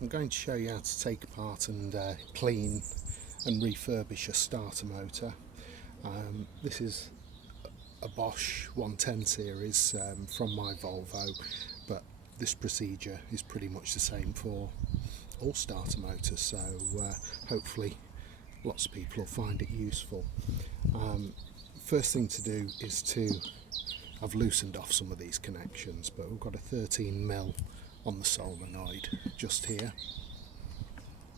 I'm going to show you how to take apart and clean and refurbish a starter motor. This is a Bosch 110 series from my Volvo, but this procedure is pretty much the same for all starter motors, so hopefully lots of people will find it useful. First thing to do is I've loosened off some of these connections, but we've got a 13mm on the solenoid just here,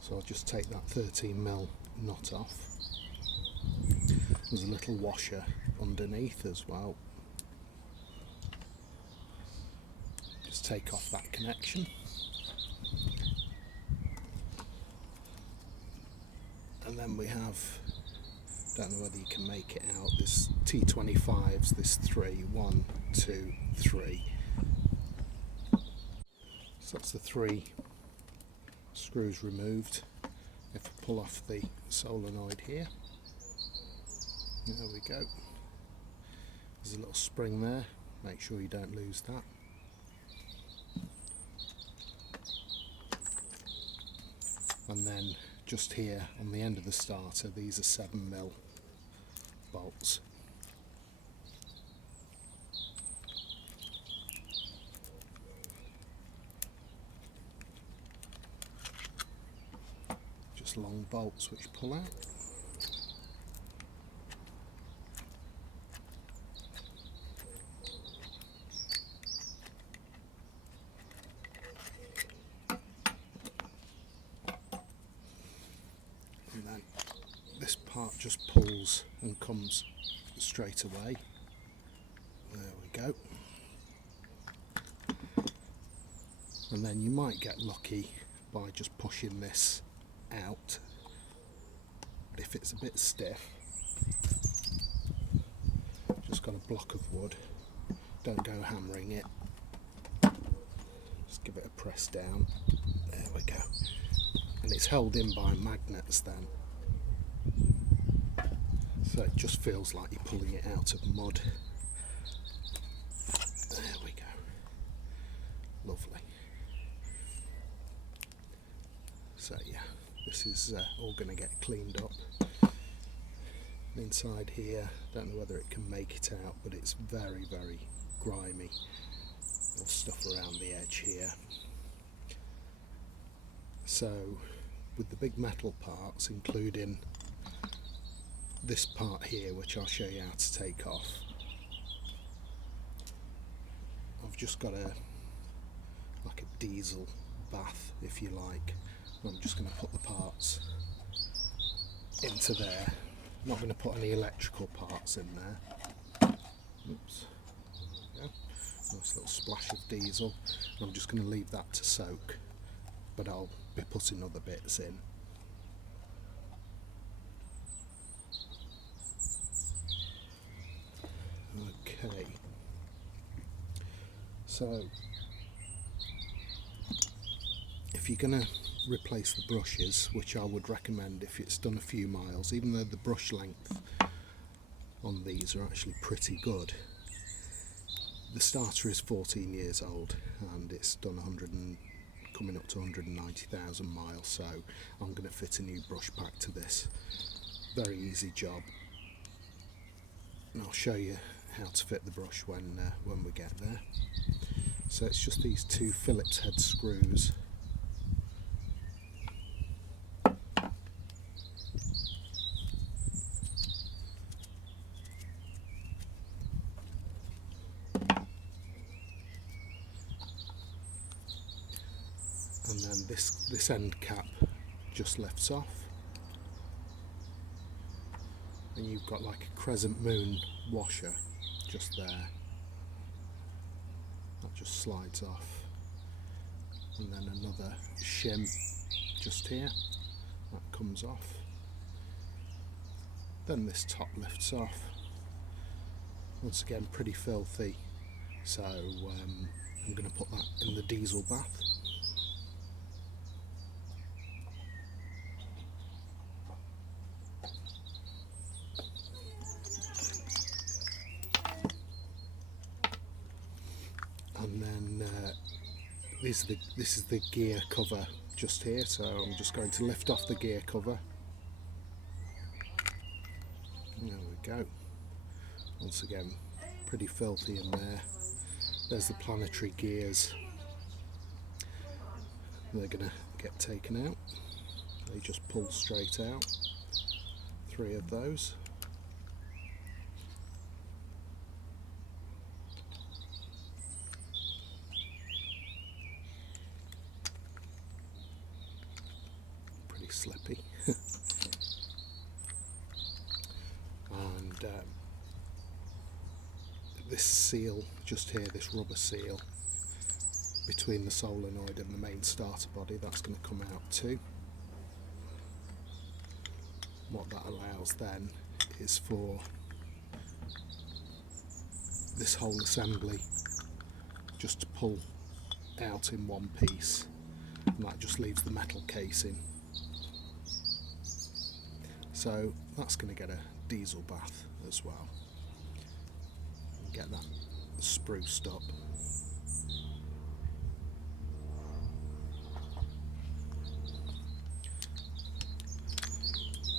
so I'll just take that 13mm nut off. There's a little washer underneath as well. Just take off that connection, and then we have, don't know whether you can make it out, this T25s, this 1, 2, 3. So that's the 3 screws removed. If I pull off the solenoid here, there we go. There's a little spring there, make sure you don't lose that. And then just here on the end of the starter, these are 7mm bolts. Just long bolts which pull out. And then this part just pulls and comes straight away. There we go. And then you might get lucky by just pushing this out. But if it's a bit stiff, just got a block of wood, don't go hammering it, just give it a press down. There we go. And it's held in by magnets then, so it just feels like you're pulling it out of mud. There we go. Lovely. So yeah, this is all going to get cleaned up. Inside here, don't know whether it can make it out, but it's very, very grimy. Little stuff around the edge here. So with the big metal parts, including this part here, which I'll show you how to take off, I've just got like a diesel bath, if you like. I'm just going to put the parts into there. I'm not going to put any electrical parts in there. Oops. There we go. Nice little splash of diesel. I'm just going to leave that to soak, but I'll be putting other bits in. Okay. So if you're going to replace the brushes, which I would recommend if it's done a few miles, even though the brush length on these are actually pretty good. The starter is 14 years old and it's done coming up to 190,000 miles, so I'm going to fit a new brush pack to this. Very easy job, and I'll show you how to fit the brush when we get there. So it's just these 2 Phillips head screws. And then this end cap just lifts off, and you've got like a crescent moon washer just there. That just slides off, and then another shim just here, that comes off. Then this top lifts off. Once again, pretty filthy, so I'm going to put that in the diesel bath. And then this is the gear cover just here, so I'm just going to lift off the gear cover. There we go. Once again, pretty filthy in there. There's the planetary gears. They're going to get taken out. They just pull straight out. 3 of those. Pretty slippy. And this seal just here, this rubber seal between the solenoid and the main starter body, that's going to come out too. What that allows then is for this whole assembly just to pull out in one piece, and that just leaves the metal casing. So that's going to get a diesel bath as well, and get that spruced up.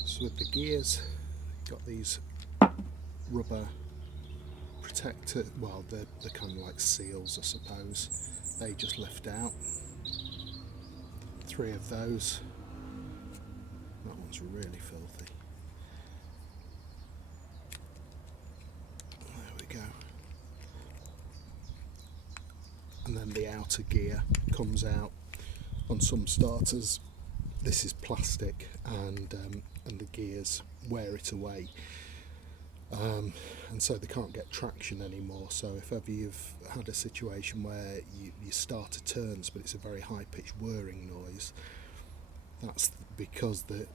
So with the gears, got these rubber protector, well they're kind of like seals I suppose. They just lift out. 3 of those. That one's really filthy. There we go. And then the outer gear comes out. On some starters this is plastic, and the gears wear it away, and so they can't get traction anymore. So if ever you've had a situation where your starter turns but it's a very high pitched whirring noise, that's because the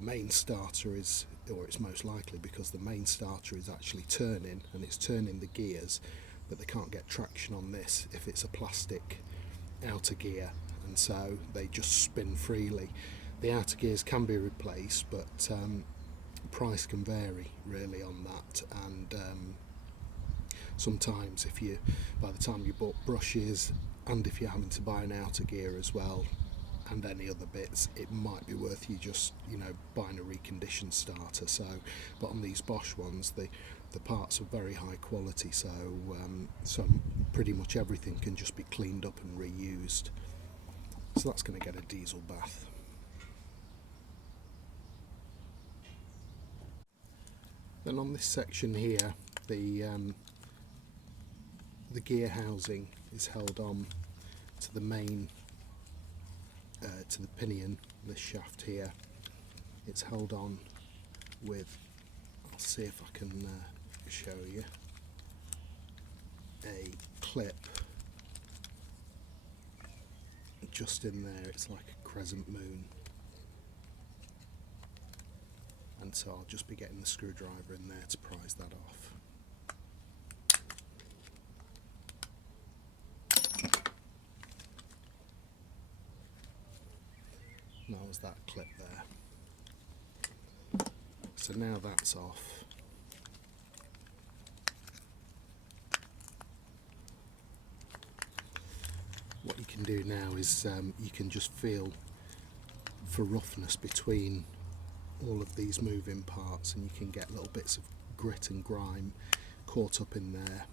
main starter is, or it's most likely because the main starter is actually turning, and it's turning the gears, but they can't get traction on this if it's a plastic outer gear, and so they just spin freely. The outer gears can be replaced, but price can vary really on that, and sometimes if you, by the time you bought brushes, and if you're having to buy an outer gear as well and any other bits, it might be worth you just, you know, buying a reconditioned starter. So but on these Bosch ones, the parts are very high quality, so pretty much everything can just be cleaned up and reused. So that's going to get a diesel bath. Then on this section here, the gear housing is held on to the main, to the pinion, this shaft here. It's held on with, I'll see if I can show you, a clip just in there. It's like a crescent moon, and so I'll just be getting the screwdriver in there to prise that off. And that was that clip there. So now that's off. What you can do now is you can just feel for roughness between all of these moving parts, and you can get little bits of grit and grime caught up in there,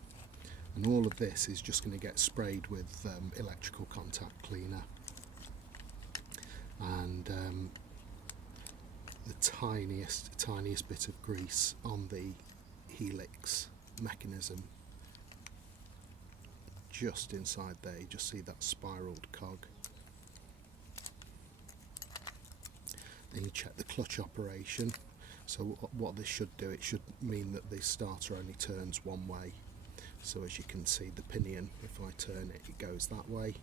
and all of this is just going to get sprayed with electrical contact cleaner, and the tiniest bit of grease on the helix mechanism just inside there. You just see that spiraled cog. Then you check the clutch operation. So what this should do, it should mean that the starter only turns one way. So as you can see, the pinion, if I turn it, it goes that way,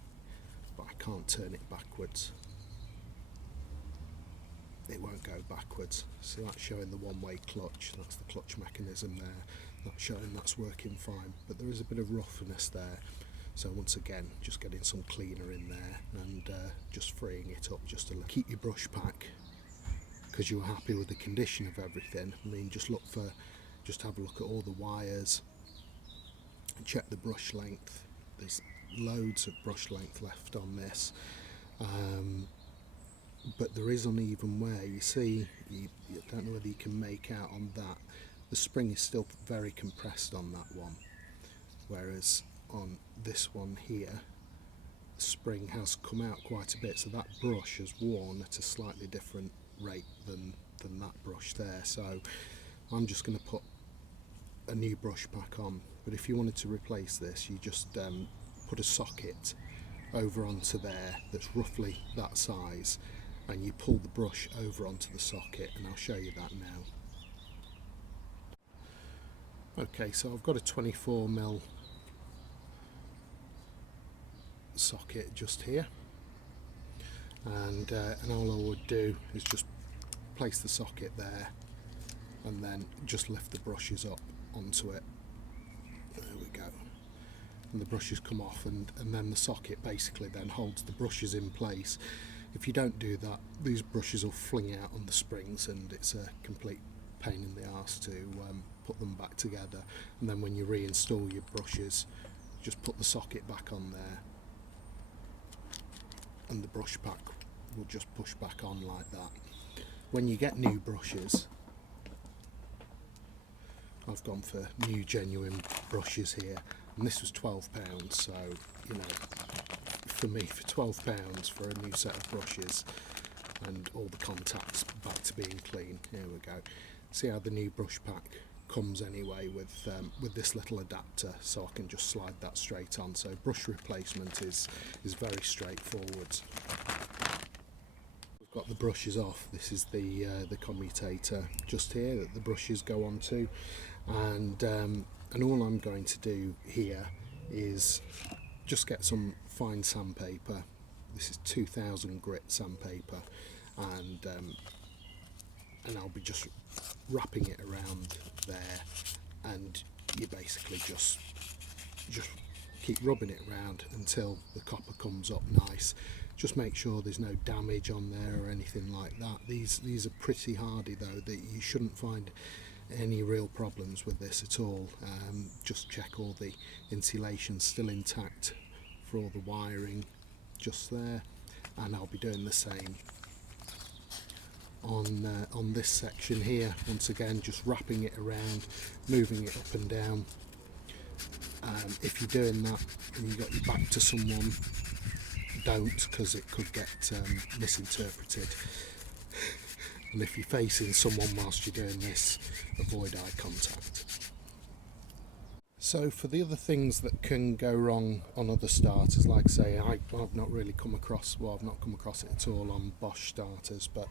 but I can't turn it backwards. It won't go backwards. So that's showing the one-way clutch. That's the clutch mechanism there. That's showing that's working fine, but there is a bit of roughness there. So once again, just getting some cleaner in there and just freeing it up just to keep your brush pack, because you're happy with the condition of everything. I mean, just have a look at all the wires and check the brush length. There's loads of brush length left on this, but there is uneven wear. You see, you don't know whether you can make out on that, the spring is still very compressed on that one, whereas on this one here the spring has come out quite a bit, so that brush has worn at a slightly different rate than that brush there. So I'm just going to put a new brush back on, but if you wanted to replace this, you just put a socket over onto there that's roughly that size, and you pull the brush over onto the socket, and I'll show you that now. Okay, so I've got a 24mm socket just here, and all I would do is just place the socket there and then just lift the brushes up onto it. There we go, and the brushes come off, and then the socket basically then holds the brushes in place. If you don't do that, these brushes will fling out on the springs, and it's a complete pain in the arse to put them back together. And then when you reinstall your brushes, just put the socket back on there, and the brush pack will just push back on like that. When you get new brushes, I've gone for new genuine brushes here, and this was £12, so you know, for me, for £12 for a new set of brushes and all the contacts back to being clean. Here we go. See how the new brush pack comes anyway with this little adapter, so I can just slide that straight on. So brush replacement is very straightforward. We've got the brushes off. This is the commutator just here that the brushes go onto, and all I'm going to do here is just get some fine sandpaper. This is 2000 grit sandpaper, and I'll be just wrapping it around there, and you basically just keep rubbing it around until the copper comes up nice. Just make sure there's no damage on there or anything like that. These are pretty hardy though, that you shouldn't find any real problems with this at all. Just check all the insulation's still intact for all the wiring just there, and I'll be doing the same on this section here. Once again, just wrapping it around, moving it up and down. If you're doing that and you got your back to someone, don't, because it could get misinterpreted. And if you're facing someone whilst you're doing this, avoid eye contact. So for the other things that can go wrong on other starters, like I say, I've not really come across, well, I've not come across it at all on Bosch starters, but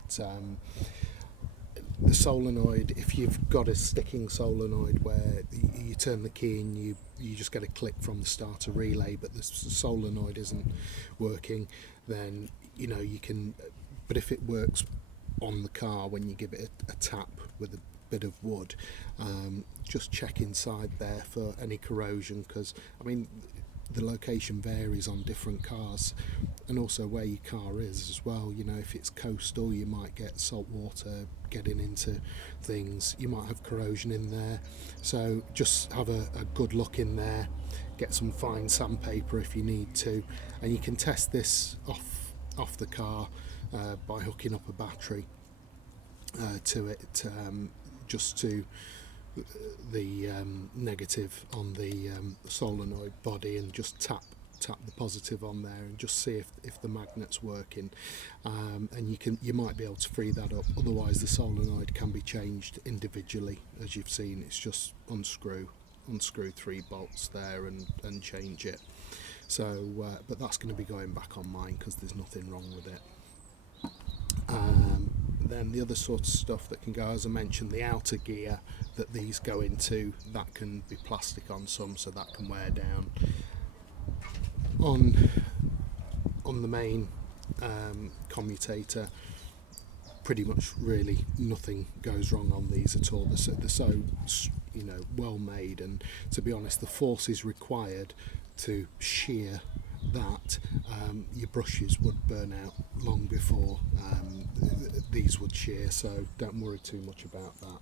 the solenoid, if you've got a sticking solenoid where you turn the key and you just get a click from the starter relay, but the solenoid isn't working, then you know you can, but if it works on the car when you give it a tap with a bit of wood, just check inside there for any corrosion, because I mean the location varies on different cars, and also where your car is as well. You know, if it's coastal, you might get salt water getting into things, you might have corrosion in there, so just have a good look in there, get some fine sandpaper if you need to, and you can test this off the car by hooking up a battery to it, just to the negative on the solenoid body, and just tap the positive on there and just see if the magnet's working, and you might be able to free that up. Otherwise the solenoid can be changed individually, as you've seen. It's just unscrew 3 bolts there and change it. So but that's going to be going back on mine because there's nothing wrong with it. Then the other sort of stuff that can go, as I mentioned, the outer gear that these go into, that can be plastic on some, so that can wear down. On the main commutator, pretty much really nothing goes wrong on these at all. They're so you know, well made, and to be honest, the forces required to shear that, your brushes would burn out long before these would shear, so don't worry too much about that.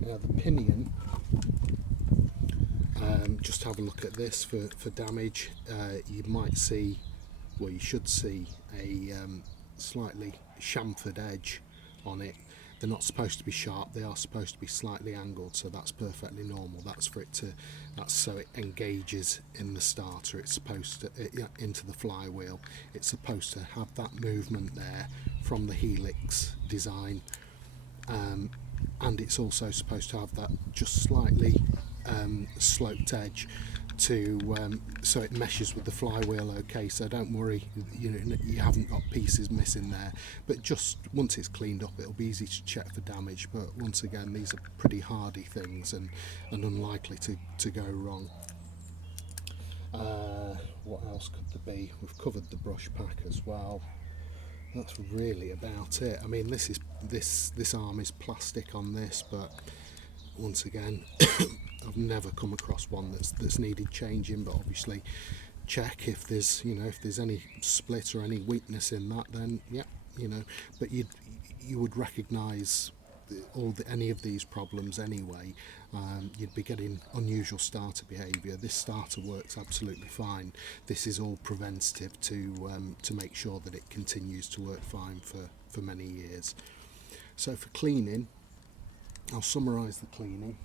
Now the pinion, just have a look at this for damage. You might see well, you should see a slightly chamfered edge on it. They're not supposed to be sharp, they are supposed to be slightly angled, so that's perfectly normal. That's so it engages in the starter. It's supposed to into the flywheel. It's supposed to have that movement there from the helix design, and it's also supposed to have that just slightly sloped edge so it meshes with the flywheel. Okay, so don't worry, you haven't got pieces missing there, but just once it's cleaned up it'll be easy to check for damage. But once again, these are pretty hardy things and unlikely to go wrong. What else could there be? We've covered the brush pack as well. That's really about it. I mean, this arm is plastic on this, but once again I've never come across one that's needed changing. But obviously check if there's any split or any weakness in that, then yeah, but you would recognise any of these problems anyway. You'd be getting unusual starter behaviour. This starter works absolutely fine. This is all preventative to make sure that it continues to work fine for many years. So for cleaning, I'll summarise the cleaning.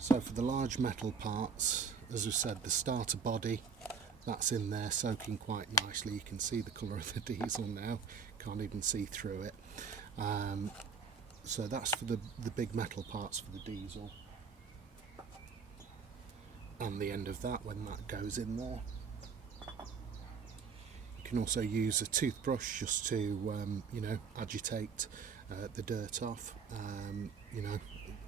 So for the large metal parts, as I said, the starter body, that's in there soaking quite nicely. You can see the colour of the diesel now, can't even see through it. So that's for the big metal parts for the diesel, and the end of that when that goes in there. You can also use a toothbrush just to agitate the dirt off.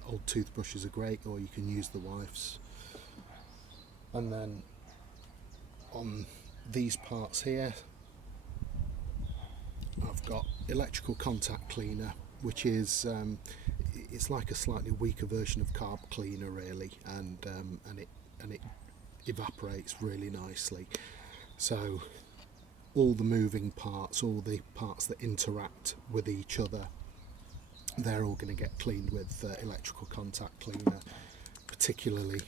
Old toothbrushes are great, or you can use the wife's. And then on these parts here, I've got electrical contact cleaner, which is it's like a slightly weaker version of carb cleaner really, and it evaporates really nicely. So all the moving parts, all the parts that interact with each other, they're all going to get cleaned with electrical contact cleaner, particularly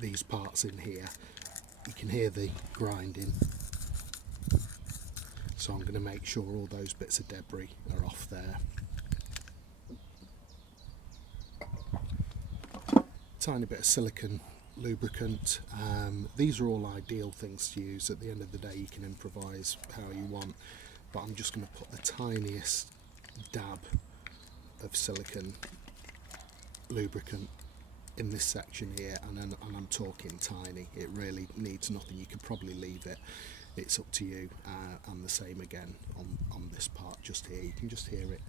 these parts in here. You can hear the grinding, so I'm going to make sure all those bits of debris are off there. Tiny bit of silicone lubricant. These are all ideal things to use. At the end of the day, you can improvise how you want, but I'm just going to put the tiniest dab of silicone lubricant in this section here, and I'm talking tiny. It really needs nothing. You could probably leave it, it's up to you. And the same again on this part just here. You can just hear it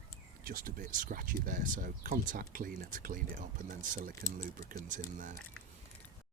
just a bit scratchy there, so contact cleaner to clean it up, and then silicone lubricant in there.